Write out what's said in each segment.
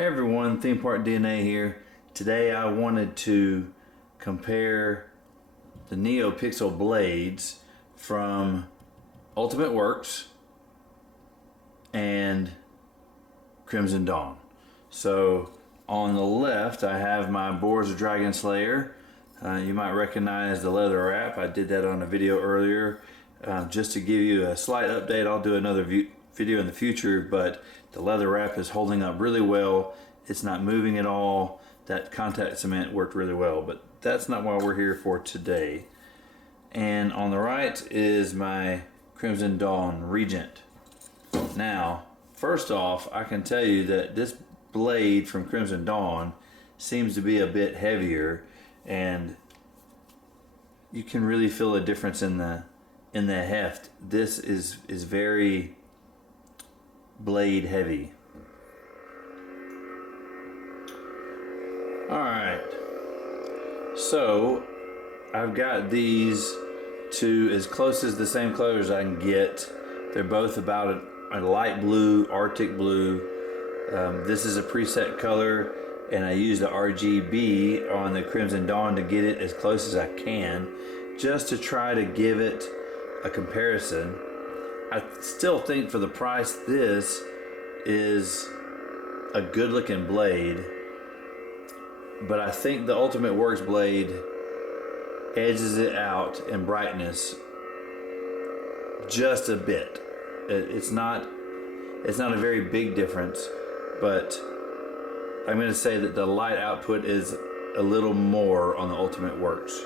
Hey everyone, Theme Park DNA here. Today I wanted to compare the Neopixel blades from Ultimate Works and Crimson Dawn. So on the left I have my Boars of Dragon Slayer. You might recognize the leather wrap. I did that on a video earlier. Just to give you a slight update, I'll do another video in the future, but the leather wrap is holding up really well. It's not moving at all. That contact cement worked really well, but that's not what we're here for today. And on the right is my Crimson Dawn Regent. Now, first off, I can tell you that this blade from Crimson Dawn seems to be a bit heavier, and you can really feel a difference in the heft. This is very blade heavy. Alright, so I've got these to as close as the same color as I can get. They're both about a light blue, Arctic blue. This is a preset color, and I use the RGB on the Crimson Dawn to get it as close as I can, just to try to give it a comparison. I still think for the price, this is a good looking blade, but I think the Ultimate Works blade edges it out in brightness just a bit. It's not a very big difference, but I'm going to say that the light output is a little more on the Ultimate Works.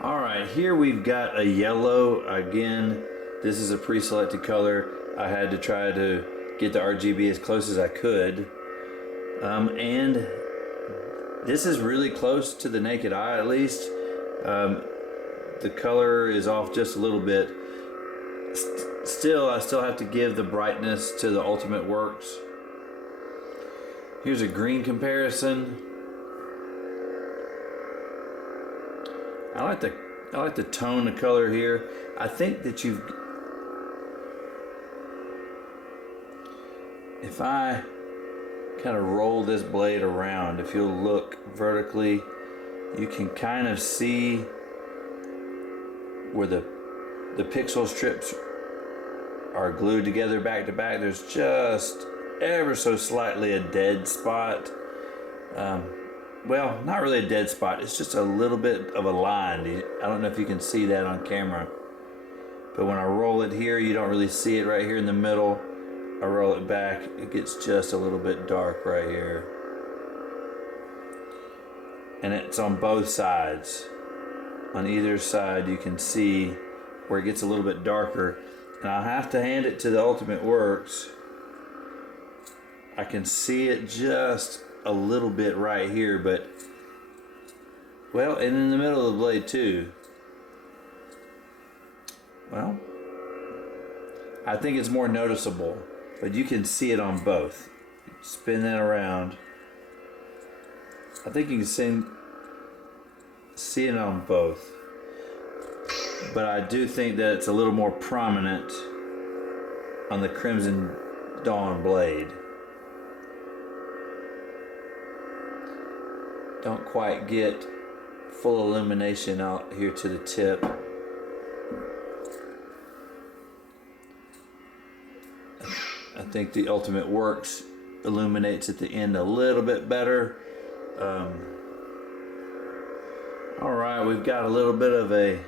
Alright, here we've got a yellow. Again, this is a pre-selected color. I had to try to get the RGB as close as I could. And this is really close to the naked eye, at least. The color is off just a little bit. Still, I still have to give the brightness to the Ultimate Works. Here's a green comparison. I like the tone of color here. I think that if I kind of roll this blade around, if you'll look vertically, you can kind of see where the pixel strips are glued together back to back. There's just ever so slightly a dead spot. Well, not really a dead spot. It's just a little bit of a line. I don't know if you can see that on camera, but when I roll it here, you don't really see it right here in the middle. I roll it back, it gets just a little bit dark right here. And it's on both sides. On either side you can see where it gets a little bit darker. And I'll have to hand it to the Ultimate Works. I can see it just a little bit right here, but well, and in the middle of the blade too. Well, I think it's more noticeable, but you can see it on both. Spin that around. I think you can see it on both, but I do think that it's a little more prominent on the Crimson Dawn blade. Don't quite get full illumination out here to the tip. I think the Ultimate Works illuminates at the end a little bit better. Alright, we've got a little bit of a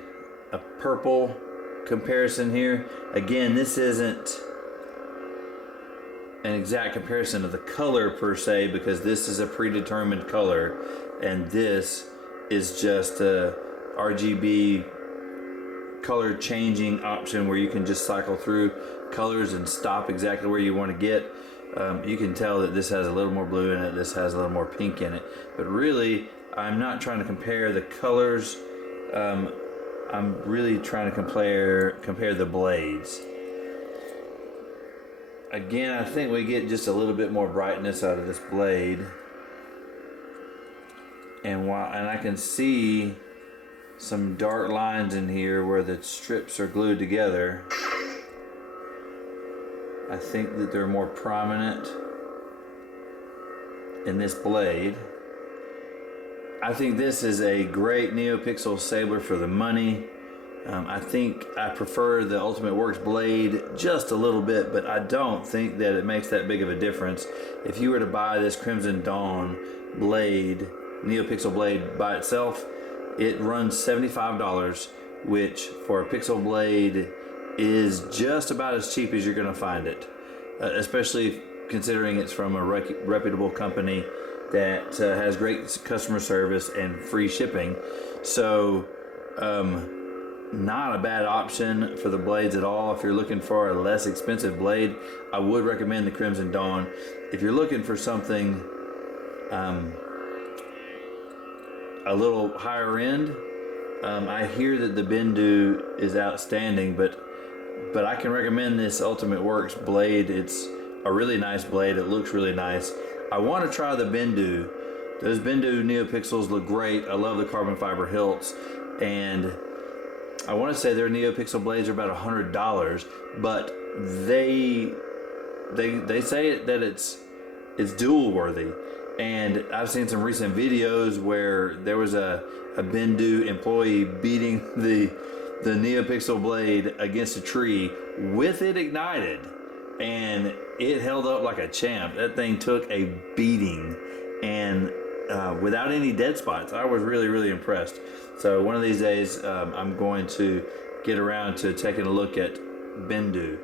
purple comparison here. Again, this isn't an exact comparison of the color per se, because this is a predetermined color and this is just a RGB color changing option where you can just cycle through colors and stop exactly where you want to get. You can tell that this has a little more blue in it, this has a little more pink in it, but really I'm not trying to compare the colors. I'm really trying to compare the blades. Again, I think we get just a little bit more brightness out of this blade, and I can see some dark lines in here where the strips are glued together. I think that they're more prominent in this blade. I think this is a great Neopixel saber for the money. I think I prefer the Ultimate Works blade just a little bit, but I don't think that it makes that big of a difference. If you were to buy this Crimson Dawn blade, Neopixel blade by itself, it runs $75, which for a Pixel blade is just about as cheap as you're going to find it, especially considering it's from a reputable company that has great customer service and free shipping. So not a bad option for the blades at all. If you're looking for a less expensive blade, I would recommend the Crimson Dawn. If you're looking for something a little higher end, I hear that the Bendu is outstanding, but I can recommend this Ultimate Works blade. It's a really nice blade. It looks really nice. I want to try the Bendu. Those Bendu Neopixels look great. I love the carbon fiber hilts, and I want to say their Neopixel blades are about $100, but they say that it's dual worthy. And I've seen some recent videos where there was a Bendu employee beating the Neopixel blade against a tree with it ignited, and it held up like a champ. That thing took a beating, and without any dead spots. I was really, really impressed. So one of these days, I'm going to get around to taking a look at Bendu.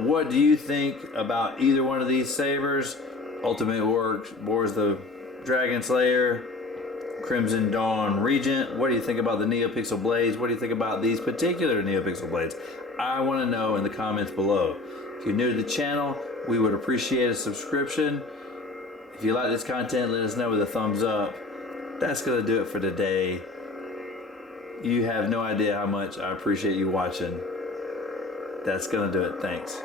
What do you think about either one of these sabers? Ultimate Works, Boars the Dragon Slayer, Crimson Dawn Regent. What do you think about the Neopixel blades? What do you think about these particular Neopixel blades? I want to know in the comments below. If you're new to the channel, we would appreciate a subscription. If you like this content, let us know with a thumbs up. That's going to do it for today. You have no idea how much I appreciate you watching. That's going to do it. Thanks.